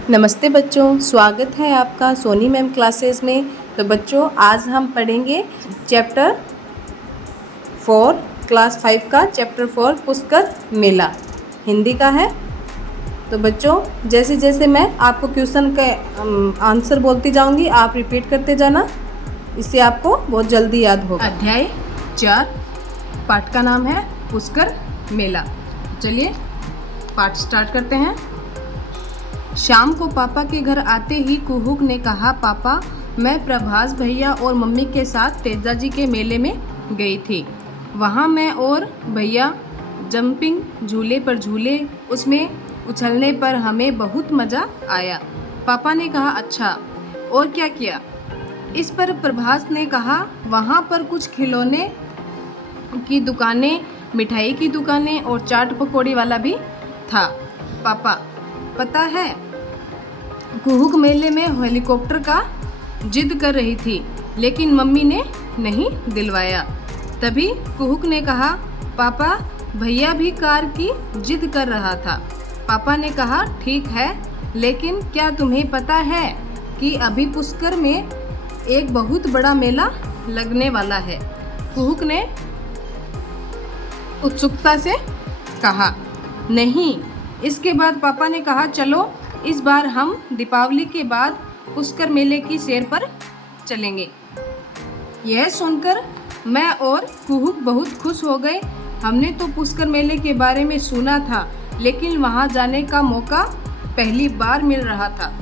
नमस्ते बच्चों, स्वागत है आपका सोनी मैम क्लासेस में। तो बच्चों आज हम पढ़ेंगे चैप्टर 4 क्लास 5 का चैप्टर 4 पुष्कर मेला हिंदी का है। तो बच्चों जैसे जैसे मैं आपको क्वेश्चन के आंसर बोलती जाऊंगी, आप रिपीट करते जाना, इससे आपको बहुत जल्दी याद होगा। अध्याय 4 पाठ का नाम है पुष्कर मेला। चलिए पाठ स्टार्ट करते हैं। शाम को पापा के घर आते ही कुहुक ने कहा, पापा मैं प्रभास भैया और मम्मी के साथ तेजा जी के मेले में गई थी। वहाँ मैं और भैया जंपिंग झूले पर झूले, उसमें उछलने पर हमें बहुत मज़ा आया। पापा ने कहा, अच्छा और क्या किया? इस पर प्रभास ने कहा, वहाँ पर कुछ खिलौने की दुकानें, मिठाई की दुकानें और चाट पकौड़ी वाला भी था। पापा पता है कुहुक मेले में हेलीकॉप्टर का जिद कर रही थी, लेकिन मम्मी ने नहीं दिलवाया। तभी कुहुक ने कहा, पापा भैया भी कार की जिद कर रहा था। पापा ने कहा, ठीक है, लेकिन क्या तुम्हें पता है कि अभी पुष्कर में एक बहुत बड़ा मेला लगने वाला है? कुहुक ने उत्सुकता से कहा। नहीं। इसके बाद पापा ने कहा, चलो इस बार हम दीपावली के बाद पुष्कर मेले की सैर पर चलेंगे। यह सुनकर मैं और कुहुक बहुत खुश हो गए। हमने तो पुष्कर मेले के बारे में सुना था, लेकिन वहां जाने का मौका पहली बार मिल रहा था।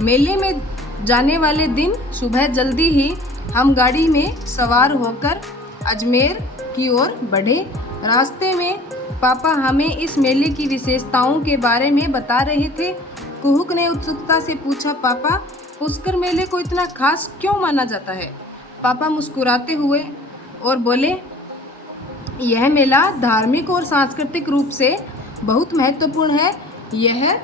मेले में जाने वाले दिन सुबह जल्दी ही हम गाड़ी में सवार होकर अजमेर की ओर बढ़े। रास्ते में पापा हमें इस मेले की विशेषताओं के बारे में बता रहे थे। कुहुक ने उत्सुकता से पूछा, पापा पुष्कर मेले को इतना खास क्यों माना जाता है? पापा मुस्कुराते हुए और बोले, यह मेला धार्मिक और सांस्कृतिक रूप से बहुत महत्वपूर्ण है। यह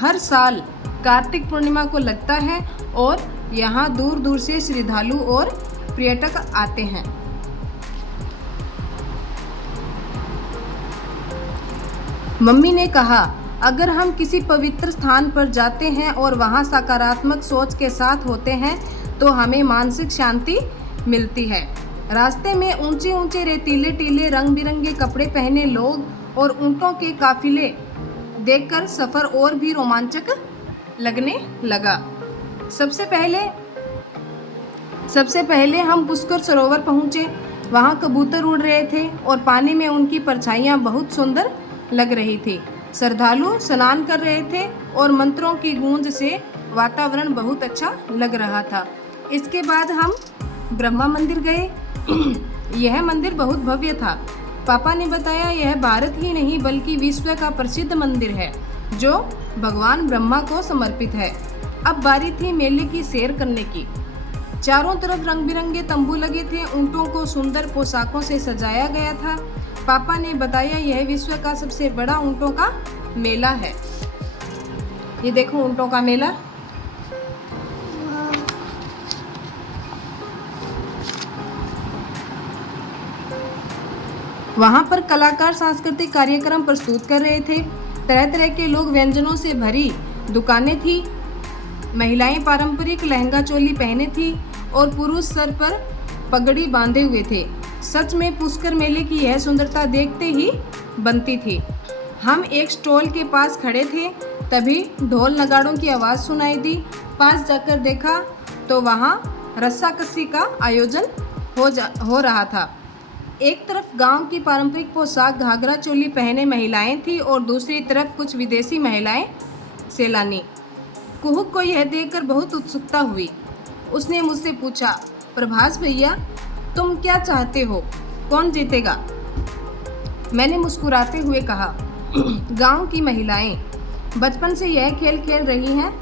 हर साल कार्तिक पूर्णिमा को लगता है और यहाँ दूर दूर से श्रद्धालु और पर्यटक आते हैं। मम्मी ने कहा, अगर हम किसी पवित्र स्थान पर जाते हैं और वहाँ सकारात्मक सोच के साथ होते हैं तो हमें मानसिक शांति मिलती है। रास्ते में ऊंचे ऊंचे रेतीले टीले, रंग बिरंगे कपड़े पहने लोग और ऊंटों के काफिले देखकर सफ़र और भी रोमांचक लगने लगा। सबसे पहले हम पुष्कर सरोवर पहुँचे। वहाँ कबूतर उड़ रहे थे और पानी में उनकी परछाइयाँ बहुत सुंदर लग रही थी। श्रद्धालु स्नान कर रहे थे और मंत्रों की गूंज से वातावरण बहुत अच्छा लग रहा था। इसके बाद हम ब्रह्मा मंदिर गए। यह मंदिर बहुत भव्य था। पापा ने बताया, यह भारत ही नहीं बल्कि विश्व का प्रसिद्ध मंदिर है जो भगवान ब्रह्मा को समर्पित है। अब बारी थी मेले की सैर करने की। चारों तरफ रंग बिरंगे तंबू लगे थे। ऊंटों को सुंदर पोशाकों से सजाया गया था। पापा ने बताया, यह विश्व का सबसे बड़ा ऊंटों का मेला है। ये देखो ऊंटों का मेला। वहाँ पर कलाकार सांस्कृतिक कार्यक्रम प्रस्तुत कर रहे थे। तरह तरह के लोग, व्यंजनों से भरी दुकानें थी। महिलाएं पारंपरिक लहंगा चोली पहने थी और पुरुष सर पर पगड़ी बांधे हुए थे। सच में पुष्कर मेले की यह सुंदरता देखते ही बनती थी। हम एक स्टॉल के पास खड़े थे, तभी ढोल नगाड़ों की आवाज़ सुनाई दी। पास जाकर देखा तो वहाँ रस्साकसी का आयोजन हो रहा था। एक तरफ गांव की पारंपरिक पोशाक घाघरा चोली पहने महिलाएं थी और दूसरी तरफ कुछ विदेशी महिलाएं सैलानी। कुहुक को यह देखकर बहुत उत्सुकता हुई। उसने मुझसे पूछा, प्रभास भैया तुम क्या चाहते हो, कौन जीतेगा? मैंने मुस्कुराते हुए कहा, गांव की महिलाएं बचपन से यह खेल खेल रही हैं,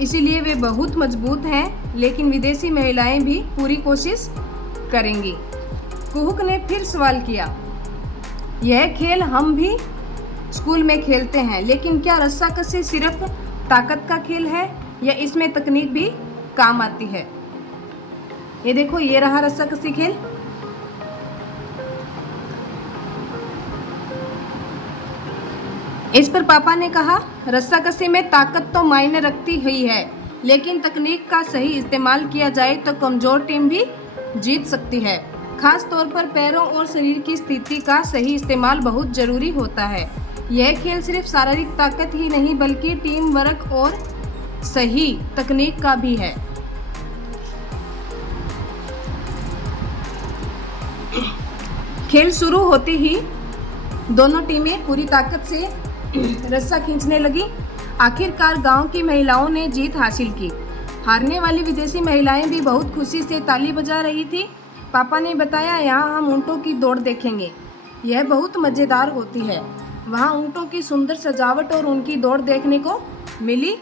इसीलिए वे बहुत मजबूत हैं, लेकिन विदेशी महिलाएं भी पूरी कोशिश करेंगी। कुहुक ने फिर सवाल किया, यह खेल हम भी स्कूल में खेलते हैं, लेकिन क्या रस्साकसी सिर्फ ताकत का खेल है या इसमें तकनीक भी काम आती है? ये देखो, ये रहा रस्साकसी खेल। इस पर पापा ने कहा, रस्साकशी में ताकत तो मायने रखती हुई है, लेकिन तकनीक का सही इस्तेमाल किया जाए तो कमज़ोर टीम भी जीत सकती है। खास तौर पर पैरों और शरीर की स्थिति का सही इस्तेमाल बहुत ज़रूरी होता है। यह खेल सिर्फ शारीरिक ताकत ही नहीं बल्कि टीम वर्क और सही तकनीक का भी है। खेल शुरू होते ही दोनों टीमें पूरी ताकत से रस्सा खींचने लगी। आखिरकार गांव की महिलाओं ने जीत हासिल की। हारने वाली विदेशी महिलाएं भी बहुत खुशी से ताली बजा रही थी। पापा ने बताया, यहाँ हम ऊँटों की दौड़ देखेंगे। यह बहुत मज़ेदार होती है। वहाँ ऊँटों की सुंदर सजावट और उनकी दौड़ देखने को मिली।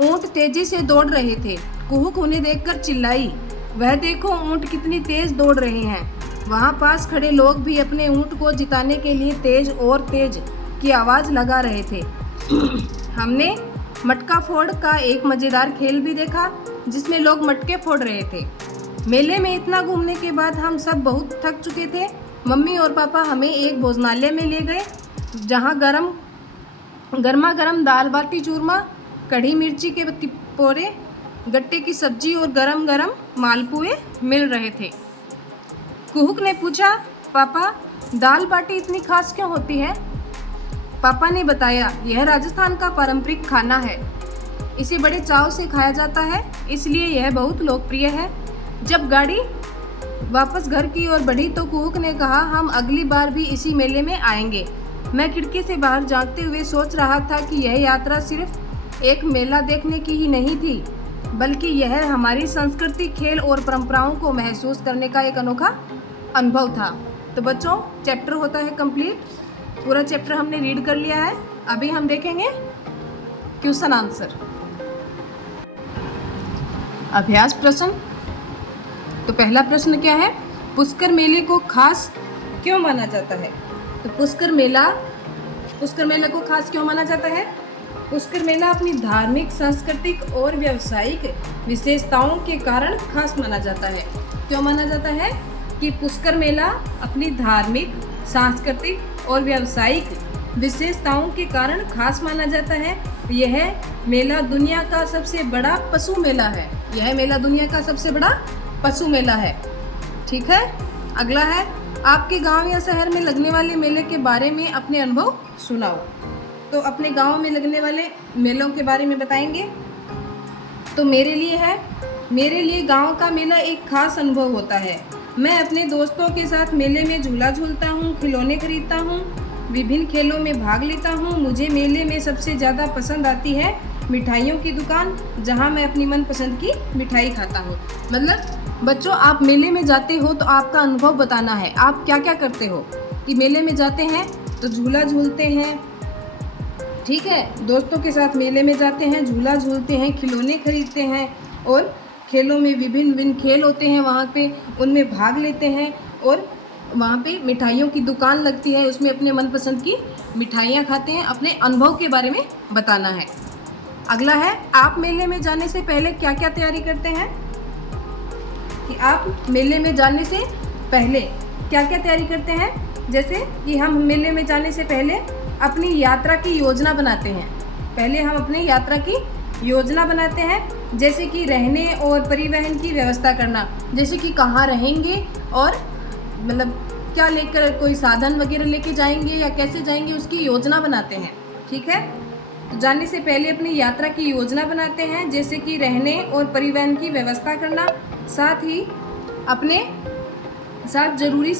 ऊँट तेजी से दौड़ रहे थे। कुहुक उन्हें देखकर चिल्लाई, वह देखो ऊँट कितनी तेज दौड़ रहे हैं। वहाँ पास खड़े लोग भी अपने ऊँट को जिताने के लिए तेज और तेज की आवाज़ लगा रहे थे। हमने मटका फोड़ का एक मज़ेदार खेल भी देखा जिसमें लोग मटके फोड़ रहे थे। मेले में इतना घूमने के बाद हम सब बहुत थक चुके थे। मम्मी और पापा हमें एक भोजनालय में ले गए जहाँ गर्मा गर्म दाल बाटी चूरमा, कढ़ी मिर्ची के तिपोरे, गट्टे की सब्जी और गरम गरम मालपुए मिल रहे थे। कुहुक ने पूछा, पापा दाल बाटी इतनी खास क्यों होती है? पापा ने बताया, यह राजस्थान का पारंपरिक खाना है। इसे बड़े चाव से खाया जाता है, इसलिए यह बहुत लोकप्रिय है। जब गाड़ी वापस घर की ओर बढ़ी तो कुहुक ने कहा, हम अगली बार भी इसी मेले में आएंगे। मैं खिड़की से बाहर झांकते हुए सोच रहा था कि यह यात्रा सिर्फ एक मेला देखने की ही नहीं थी, बल्कि यह हमारी संस्कृति, खेल और परंपराओं को महसूस करने का एक अनोखा अनुभव था। तो बच्चों, चैप्टर होता है कंप्लीट। पूरा चैप्टर हमने रीड कर लिया है। अभी हम देखेंगे क्वेश्चन आंसर। अभ्यास प्रश्न। तो पहला प्रश्न क्या है? पुष्कर मेले को खास क्यों माना जाता है? तो पुष्कर मेला को खास क्यों माना जाता है? पुष्कर मेला अपनी धार्मिक, सांस्कृतिक और व्यावसायिक विशेषताओं के कारण खास माना जाता है। क्यों माना जाता है? कि पुष्कर मेला अपनी धार्मिक, सांस्कृतिक और व्यावसायिक विशेषताओं के कारण खास माना जाता है। यह मेला दुनिया का सबसे बड़ा पशु मेला है। यह मेला दुनिया का सबसे बड़ा पशु मेला है। ठीक है। अगला है, आपके गांव या शहर में लगने वाले मेले के बारे में अपने अनुभव सुनाओ। तो अपने गांव में लगने वाले मेलों के बारे में बताएंगे। तो मेरे लिए गांव का मेला एक खास अनुभव होता है। मैं अपने दोस्तों के साथ मेले में झूला झूलता हूँ, खिलौने खरीदता हूँ, विभिन्न खेलों में भाग लेता हूँ। मुझे मेले में सबसे ज़्यादा पसंद आती है मिठाइयों की दुकान, जहाँ मैं अपनी मनपसंद की मिठाई खाता हूँ। मतलब बच्चों, आप मेले में जाते हो तो आपका अनुभव बताना है। आप क्या क्या करते हो? कि मेले में जाते हैं तो झूला झूलते हैं, ठीक है, दोस्तों के साथ मेले में जाते हैं, झूला झूलते हैं, खिलौने खरीदते हैं और खेलों में विभिन्न खेल होते हैं वहाँ पे, उनमें भाग लेते हैं और वहाँ पे मिठाइयों की दुकान लगती है, उसमें अपने मनपसंद की मिठाइयाँ खाते हैं। अपने अनुभव के बारे में बताना है। अगला है, आप मेले में जाने से पहले क्या क्या तैयारी करते हैं? कि आप मेले में जाने से पहले क्या क्या तैयारी करते हैं? जैसे कि हम मेले में जाने से पहले अपनी यात्रा की योजना बनाते हैं। पहले हम अपनी यात्रा की योजना बनाते हैं, जैसे कि रहने और परिवहन की व्यवस्था करना, जैसे कि कहाँ रहेंगे और मतलब क्या लेकर, कोई साधन वगैरह लेके जाएंगे या कैसे जाएंगे, उसकी योजना बनाते हैं। ठीक है। तो जाने से पहले अपनी यात्रा की योजना बनाते हैं, जैसे कि रहने और परिवहन की व्यवस्था करना, साथ ही अपने साथ ज़रूरी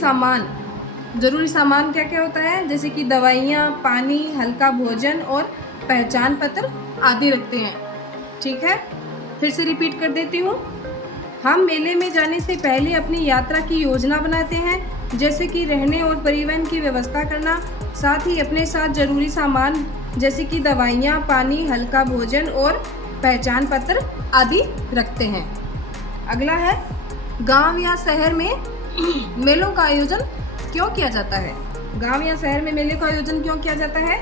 सामान क्या क्या होता है, जैसे कि दवाइयाँ, पानी, हल्का भोजन और पहचान पत्र आदि रखते हैं। ठीक है। फिर से रिपीट कर देती हूँ। हम मेले में जाने से पहले अपनी यात्रा की योजना बनाते हैं, जैसे कि रहने और परिवहन की व्यवस्था करना, साथ ही अपने साथ ज़रूरी सामान जैसे कि दवाइयाँ, पानी, हल्का भोजन और पहचान पत्र आदि रखते हैं। अगला है, गांव या शहर में मेलों का आयोजन क्यों किया जाता है? गांव या शहर में मेले का आयोजन क्यों किया जाता है?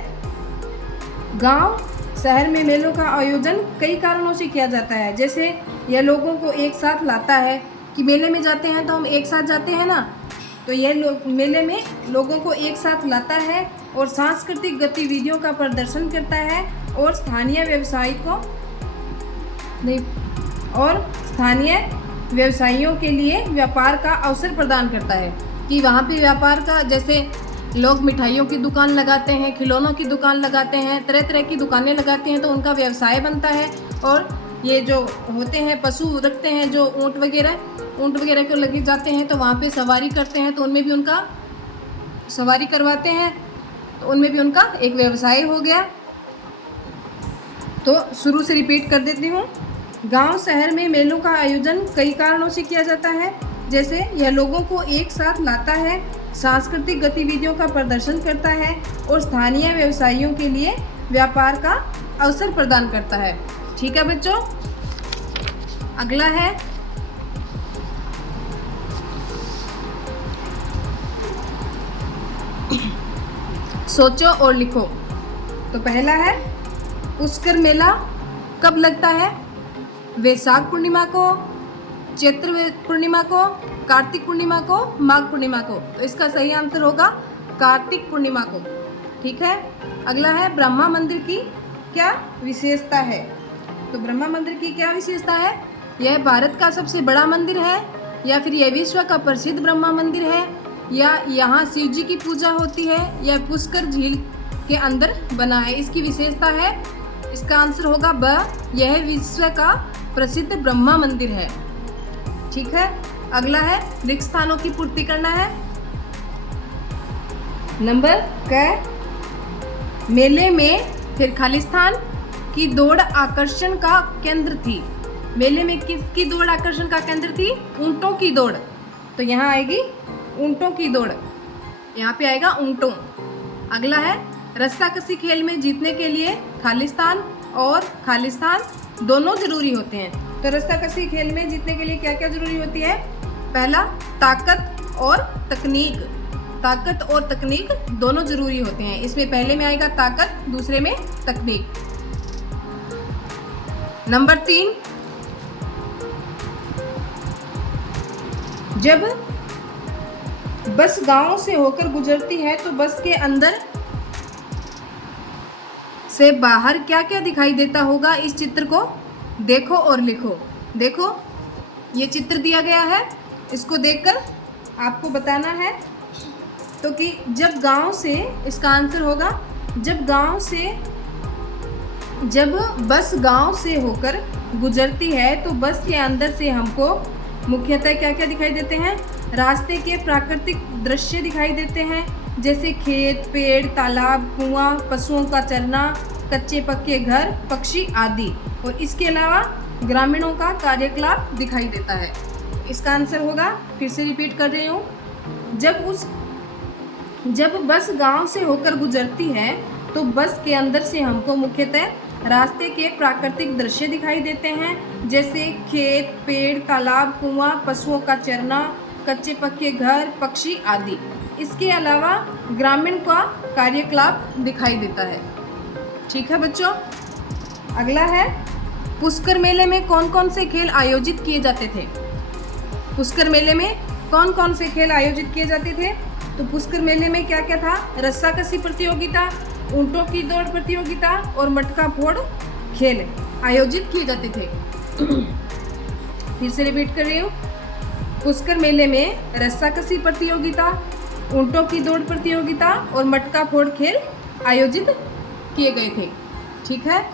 गांव शहर में मेलों का आयोजन कई कारणों से किया जाता है। जैसे यह लोगों को एक साथ लाता है, कि मेले में जाते हैं तो हम एक साथ जाते हैं ना, तो यह मेले में लोगों को एक साथ लाता है और सांस्कृतिक गतिविधियों का प्रदर्शन करता है और स्थानीय व्यवसायियों के लिए व्यापार का अवसर प्रदान करता है कि वहाँ पे व्यापार का, जैसे लोग मिठाइयों की दुकान लगाते हैं, खिलौनों की दुकान लगाते हैं, तरह तरह की दुकानें लगाते हैं, तो उनका व्यवसाय बनता है। और ये जो होते हैं पशु रखते हैं, जो ऊँट वगैरह को लगे जाते हैं, तो वहाँ पे सवारी करते हैं, तो उनमें भी उनका सवारी करवाते हैं, तो उनमें भी उनका एक व्यवसाय हो गया। तो शुरू से रिपीट कर देती हूँ। गांव शहर में मेलों का आयोजन कई कारणों से किया जाता है, जैसे यह लोगों को एक साथ लाता है, सांस्कृतिक गतिविधियों का प्रदर्शन करता है और स्थानीय व्यवसायियों के लिए व्यापार का अवसर प्रदान करता है। ठीक है बच्चों, अगला है सोचो और लिखो। तो पहला है पुष्कर मेला कब लगता है? वैशाख पूर्णिमा को, चैत्र पूर्णिमा को, कार्तिक पूर्णिमा को, माघ पूर्णिमा को। तो इसका सही आंसर होगा कार्तिक पूर्णिमा को। ठीक है, अगला है ब्रह्मा मंदिर की क्या विशेषता है? तो ब्रह्मा मंदिर की क्या विशेषता है? यह भारत का सबसे बड़ा मंदिर है, या फिर यह विश्व का प्रसिद्ध ब्रह्मा मंदिर है, या यहाँ शिव जी की पूजा होती है, या पुष्कर झील के अंदर बना है। इसकी विशेषता है, इसका आंसर होगा ब, यह विश्व का प्रसिद्ध ब्रह्मा मंदिर है। ठीक है, अगला है रिक्त स्थानों की पूर्ति करना है। नंबर क, मेले में फिर खालिस्तान की दौड़ आकर्षण का केंद्र थी। मेले में किसकी दौड़ आकर्षण का केंद्र थी? ऊंटों की दौड़। तो यहाँ आएगी ऊंटों की दौड़, यहाँ पे आएगा ऊंटों। अगला है रस्साकसी खेल में जीतने के लिए खालिस्तान और खालिस्तान दोनों जरूरी होते हैं। तो रस्साकसी खेल में जीतने के लिए क्या क्या जरूरी होती है? पहला ताकत और तकनीक। ताकत और तकनीक दोनों जरूरी होते हैं। इसमें पहले में आएगा ताकत, दूसरे में तकनीक। नंबर 3, जब बस गांव से होकर गुजरती है तो बस के अंदर से बाहर क्या क्या दिखाई देता होगा? इस चित्र को देखो और लिखो। देखो, ये चित्र दिया गया है, इसको देखकर आपको बताना है। तो कि जब गांव से, इसका आंसर होगा जब बस गांव से होकर गुजरती है तो बस के अंदर से हमको मुख्यतः क्या क्या दिखाई देते हैं? रास्ते के प्राकृतिक दृश्य दिखाई देते हैं, जैसे खेत, पेड़, तालाब, कुआं, पशुओं का चरना, कच्चे पक्के घर, पक्षी आदि। और इसके अलावा ग्रामीणों का कार्यकलाप दिखाई देता है। इसका आंसर होगा, फिर से रिपीट कर रही हूँ, जब बस गांव से होकर गुजरती है तो बस के अंदर से हमको मुख्यतः रास्ते के प्राकृतिक दृश्य दिखाई देते हैं, जैसे खेत, पेड़, तालाब, कुआं, पशुओं का चरना, कच्चे पक्के घर, पक्षी आदि। इसके अलावा ग्रामीण का कार्यकलाप दिखाई देता है। ठीक है बच्चों, अगला है पुष्कर मेले में कौन कौन से खेल आयोजित किए जाते थे? पुष्कर मेले में कौन कौन से खेल आयोजित किए जाते थे? तो पुष्कर मेले में क्या क्या था? रस्साकसी प्रतियोगिता, ऊंटों की दौड़ प्रतियोगिता और मटका फोड़ खेल आयोजित किए जाते थे। फिर से रिपीट कर रही हूँ, पुष्कर मेले में रस्साकसी प्रतियोगिता, ऊंटों की दौड़ प्रतियोगिता और मटका फोड़ खेल आयोजित किए गए थे। ठीक है,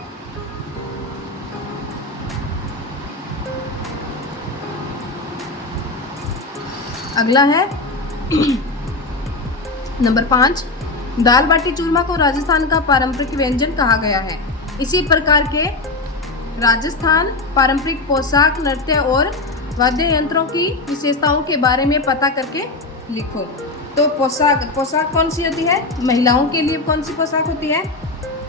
अगला है नंबर 5, दाल बाटी चूरमा को राजस्थान का पारंपरिक व्यंजन कहा गया है। इसी प्रकार के राजस्थान पारंपरिक पोशाक, नृत्य और वाद्य यंत्रों की विशेषताओं के बारे में पता करके लिखो। तो पोशाक कौन सी होती है? महिलाओं के लिए कौन सी पोशाक होती है?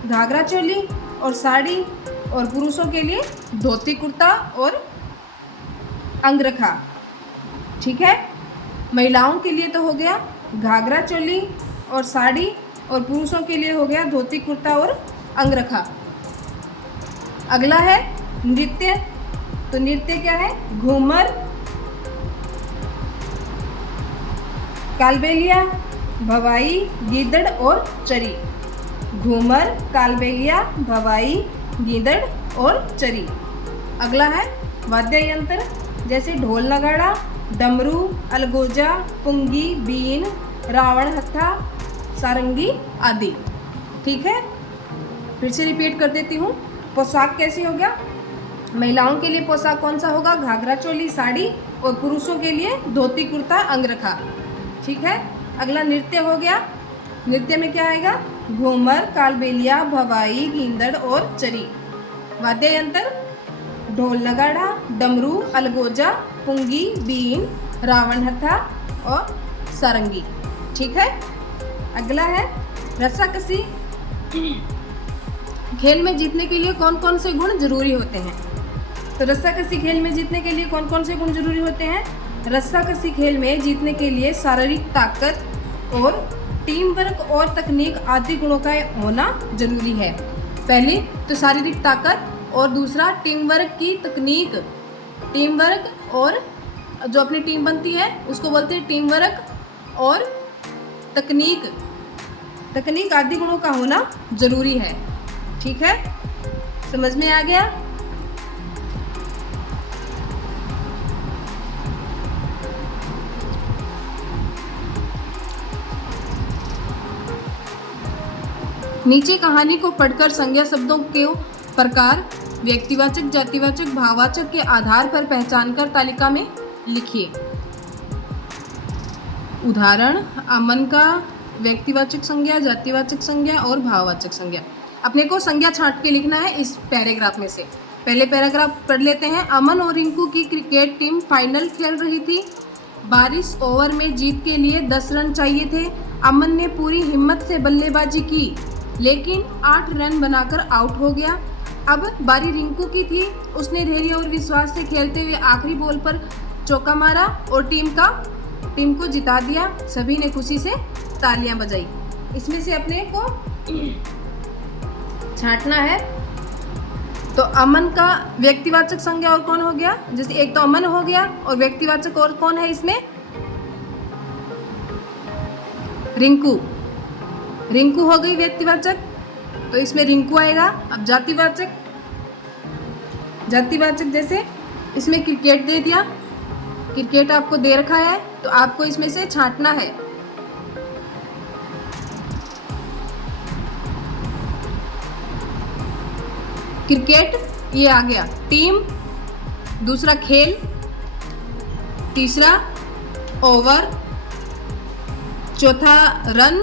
घाघरा चोली और साड़ी, और पुरुषों के लिए धोती कुर्ता और अंगरखा। ठीक है, महिलाओं के लिए तो हो गया घाघरा चोली और साड़ी, और पुरुषों के लिए हो गया धोती कुर्ता और अंगरखा। अगला है नृत्य। तो नृत्य क्या है? घूमर, कालबेलिया, भवाई, गीदड़ और चरी। घूमर, कालबेलिया, भवाई, गीदड़ और चरी। अगला है वाद्य यंत्र, जैसे ढोल नगाड़ा, डमरू, अलगोजा, पुंगी, बीन, रावण हत्था, सारंगी आदि। ठीक है, फिर से रिपीट कर देती हूँ। पोशाक कैसी हो गया? महिलाओं के लिए पोशाक कौन सा होगा? घाघरा चोली साड़ी, और पुरुषों के लिए धोती कुर्ता अंगरखा। ठीक है, अगला नृत्य हो गया। नृत्य में क्या आएगा? घूमर, कालबेलिया, भवाई, गीदड़ और चरी। वाद्य यंत्र ढोल नगाड़ा, डमरू, अलगोजा, पुंगी, बीन, रावण हत्था और सारंगी। ठीक है, अगला है रस्साकसी। खेल में जीतने के लिए कौन कौन से गुण जरूरी होते हैं? तो रस्साकसी खेल में जीतने के लिए कौन कौन से गुण जरूरी होते हैं? रस्साकसी खेल में जीतने के लिए शारीरिक ताकत और टीम वर्क और तकनीक आदि गुणों का होना जरूरी है। पहली तो शारीरिक ताकत, और दूसरा टीम वर्क की तकनीक। टीम वर्क और जो अपनी टीम बनती है उसको बोलते हैं टीम वर्क और तकनीक। तकनीक आदि गुणों का होना जरूरी है। ठीक है, समझ में आ गया? नीचे कहानी को पढ़कर संज्ञा शब्दों के प्रकार व्यक्तिवाचक, जातिवाचक, भाववाचक के आधार पर पहचानकर तालिका में लिखिए। उदाहरण: अमन का व्यक्तिवाचक संज्ञा, जातिवाचक संज्ञा और भाववाचक संज्ञा। अपने को संज्ञा छांट के लिखना है इस पैराग्राफ में से। पहले पैराग्राफ पढ़ लेते हैं। अमन और रिंकू की क्रिकेट टीम फाइनल खेल रही थी। 22 ओवर में जीत के लिए 10 रन चाहिए थे। अमन ने पूरी हिम्मत से बल्लेबाजी की, लेकिन 8 रन बनाकर आउट हो गया। अब बारी रिंकू की थी। उसने धैर्य और विश्वास से खेलते हुए आखिरी बॉल पर चौका मारा और टीम को जिता दिया। सभी ने खुशी से तालियां बजाई। इसमें से अपने को छांटना है। तो अमन का व्यक्तिवाचक संज्ञा और कौन हो गया? जैसे एक तो अमन हो गया, और व्यक्तिवाचक और कौन है इसमें? रिंकू। रिंकू हो गई व्यक्तिवाचक, तो इसमें रिंकू आएगा। अब जातिवाचक जैसे इसमें क्रिकेट दे दिया, क्रिकेट आपको दे रखा है, तो आपको इसमें से छांटना है। क्रिकेट ये आ गया। टीम, दूसरा खेल, तीसरा ओवर, चौथा रन,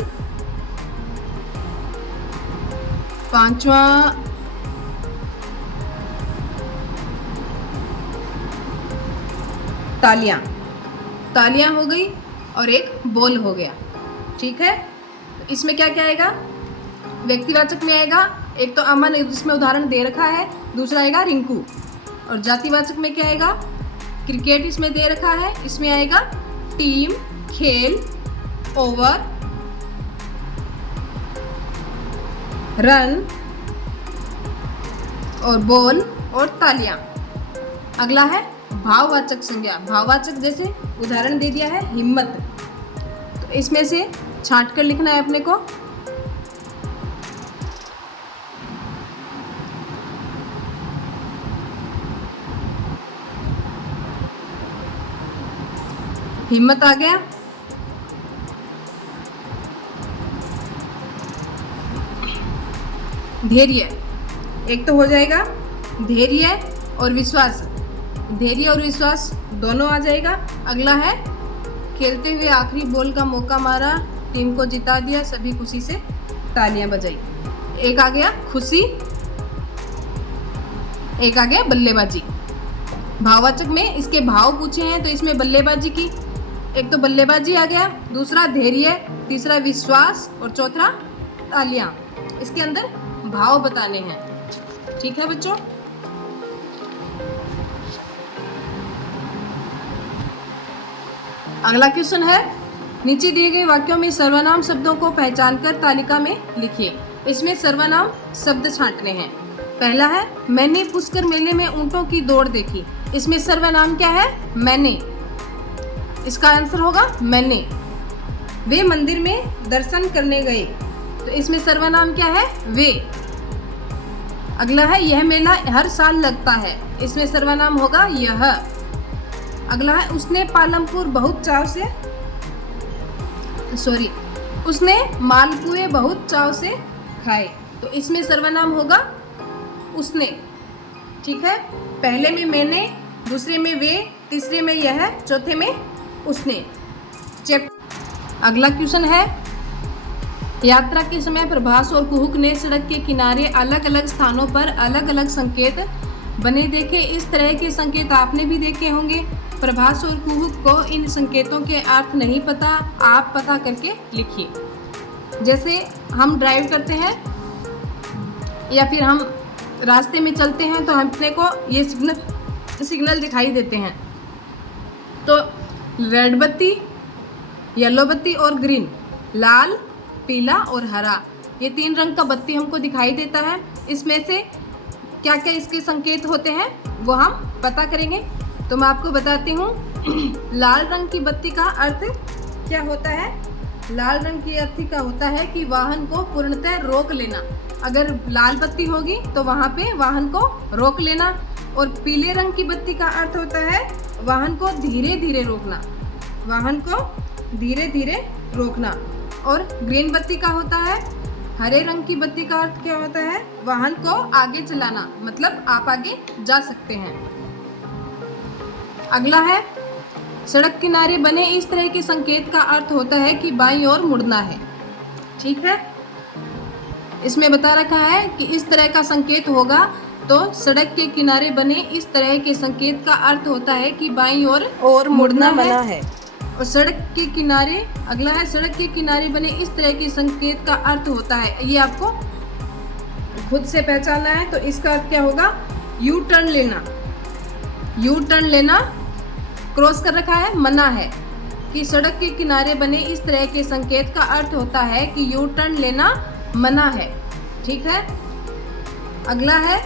पांचवा तालियां हो गई, और एक बॉल हो गया। ठीक है, इसमें क्या क्या आएगा? व्यक्तिवाचक में आएगा एक तो अमन, जिसमें उदाहरण दे रखा है, दूसरा आएगा रिंकू। और जातिवाचक में क्या आएगा? क्रिकेट इसमें दे रखा है, इसमें आएगा टीम, खेल, ओवर, रन और बॉल और तालियां। अगला है भाववाचक संज्ञा। भाववाचक जैसे उदाहरण दे दिया है हिम्मत, तो इसमें से छांट कर लिखना है अपने को। हिम्मत आ गया। धैर्य एक तो हो जाएगा, धैर्य और विश्वास। धैर्य और विश्वास दोनों आ जाएगा। अगला है खेलते हुए आखिरी बॉल का मौका मारा, टीम को जिता दिया, सभी खुशी से तालियां बजाई। एक आ गया खुशी, एक आ गया बल्लेबाजी। भाववाचक में इसके भाव पूछे हैं, तो इसमें बल्लेबाजी की एक तो बल्लेबाजी आ गया, दूसरा धैर्य, तीसरा विश्वास और चौथा तालियां। इसके अंदर भाव बताने हैं। ठीक है बच्चों, अगला क्वेश्चन है, नीचे दिए गए वाक्यों में सर्वनाम शब्दों को पहचानकर तालिका में लिखिए। इसमें सर्वनाम शब्द छांटने हैं। पहला है, मैंने पुष्कर मेले में ऊंटों की दौड़ देखी। इसमें सर्वनाम क्या है? मैंने। इसका आंसर होगा मैंने। वे मंदिर में दर्शन करने गए। तो इसमें सर्वनाम क्या है? वे। अगला है यह मेला हर साल लगता है। इसमें सर्वनाम होगा यह। अगला है उसने पालमपुर बहुत चाव से उसने मालपुए बहुत चाव से खाए। तो इसमें सर्वनाम होगा उसने। ठीक है, पहले में मैंने, दूसरे में वे, तीसरे में यह, चौथे में उसने। अगला क्वेश्चन है यात्रा के समय प्रभास और कुहुक ने सड़क के किनारे अलग अलग स्थानों पर अलग अलग संकेत बने देखे। इस तरह के संकेत आपने भी देखे होंगे। प्रभास और कुहुक को इन संकेतों के अर्थ नहीं पता, आप पता करके लिखिए। जैसे हम ड्राइव करते हैं या फिर हम रास्ते में चलते हैं तो अपने को ये सिग्नल दिखाई देते हैं। तो रेड बत्ती, येलो बत्ती और ग्रीन, लाल, पीला और हरा, ये 3 रंग का बत्ती हमको दिखाई देता है। इसमें से क्या क्या इसके संकेत होते हैं वो हम पता करेंगे। तो मैं आपको बताती हूँ। लाल रंग की बत्ती का अर्थ क्या होता है? लाल रंग की अर्थ का होता है कि वाहन को पूर्णतः रोक लेना। अगर लाल बत्ती होगी तो वहाँ पे वाहन को रोक लेना। और पीले रंग की बत्ती का अर्थ होता है वाहन को धीरे धीरे रोकना, वाहन को धीरे धीरे रोकना। और ग्रीन बत्ती का होता है, हरे रंग की बत्ती का अर्थ क्या होता है? वाहन को आगे चलाना, मतलब आप आगे जा सकते हैं। अगला है सड़क किनारे बने इस तरह के संकेत का अर्थ होता है कि बाईं ओर मुड़ना है। ठीक है, इसमें बता रखा है कि इस तरह का संकेत होगा तो सड़क के किनारे बने इस तरह के संकेत का अर्थ होता है कि बाईं ओर मुड़ना मना है। और सड़क के किनारे, अगला है सड़क के किनारे बने इस तरह के संकेत का अर्थ होता है, ये आपको खुद से पहचानना है। तो इसका अर्थ क्या होगा? यू टर्न लेना। यू टर्न लेना क्रॉस कर रखा है, मना है। कि सड़क के किनारे बने इस तरह के संकेत का अर्थ होता है कि यू टर्न लेना मना है। ठीक है, अगला है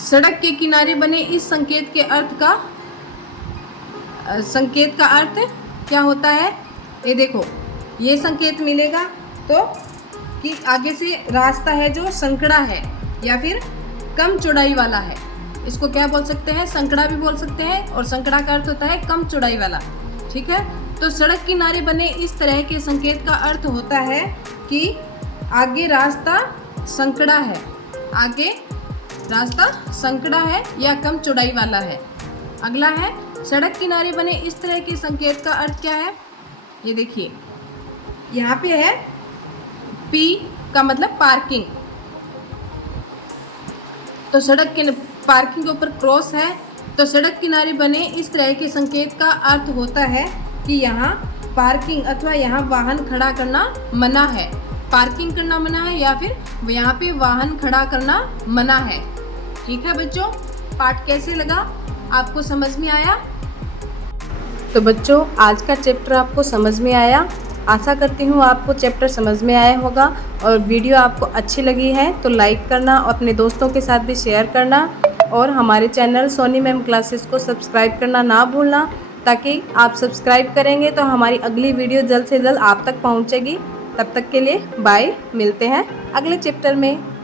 सड़क के किनारे बने इस संकेत के अर्थ का अर्थ क्या होता है? ये देखो, ये संकेत मिलेगा तो कि आगे से रास्ता है जो संकड़ा है या फिर कम चौड़ाई वाला है। इसको क्या बोल सकते हैं? संकड़ा भी बोल सकते हैं। और संकड़ा का अर्थ होता है कम चौड़ाई वाला। ठीक है, तो सड़क किनारे बने इस तरह के संकेत का अर्थ होता है कि आगे रास्ता संकड़ा है, आगे रास्ता संकड़ा है या कम चौड़ाई वाला है। अगला है सड़क किनारे बने इस तरह के संकेत का अर्थ क्या है? ये देखिए, यहाँ पे है पी का मतलब पार्किंग। तो सड़क के पार्किंग के ऊपर क्रॉस है। तो सड़क किनारे बने इस तरह के संकेत का अर्थ होता है कि यहाँ पार्किंग अथवा यहाँ वाहन खड़ा करना मना है। पार्किंग करना मना है या फिर यहाँ पे वाहन खड़ा करना मना है। ठीक है बच्चों, पाठ कैसे लगा? आपको समझ में आया? तो बच्चों, आज का चैप्टर आपको समझ में आया। आशा करती हूँ आपको चैप्टर समझ में आया होगा। और वीडियो आपको अच्छी लगी है तो लाइक करना और अपने दोस्तों के साथ भी शेयर करना। और हमारे चैनल सोनी मैम क्लासेस को सब्सक्राइब करना ना भूलना, ताकि आप सब्सक्राइब करेंगे तो हमारी अगली वीडियो जल्द से जल्द आप तक पहुँचेगी। तब तक के लिए बाय, मिलते हैं अगले चैप्टर में।